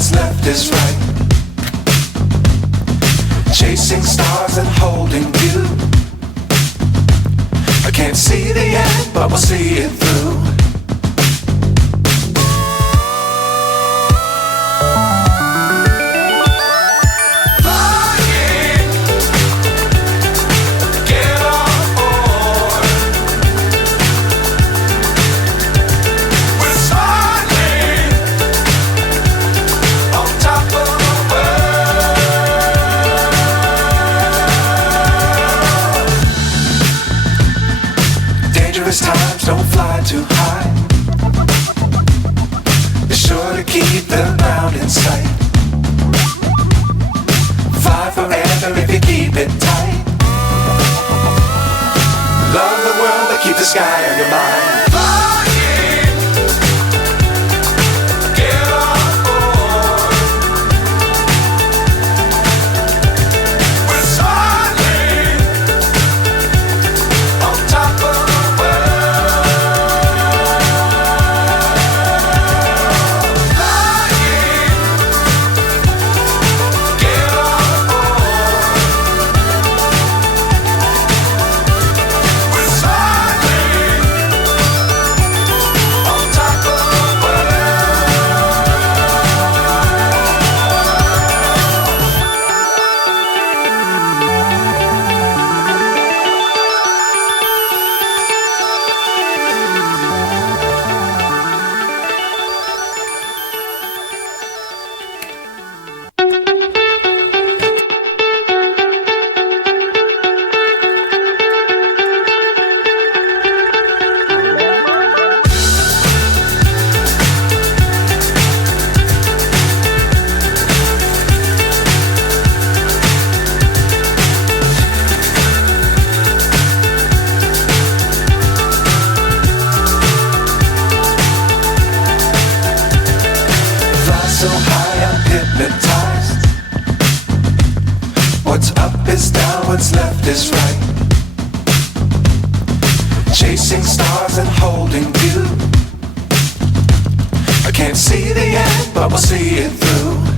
what's left is right. Chasing stars and holding you. I can't see the end, but we'll see it through. Times don't fly too high. Be sure to keep the ground in sight. Fly forever if you keep it tight. Love the world but keep the sky on your mind. So high I'm hypnotized. What's up is down, what's left is right. Chasing stars and holding you. I can't see the end, but we'll see it through.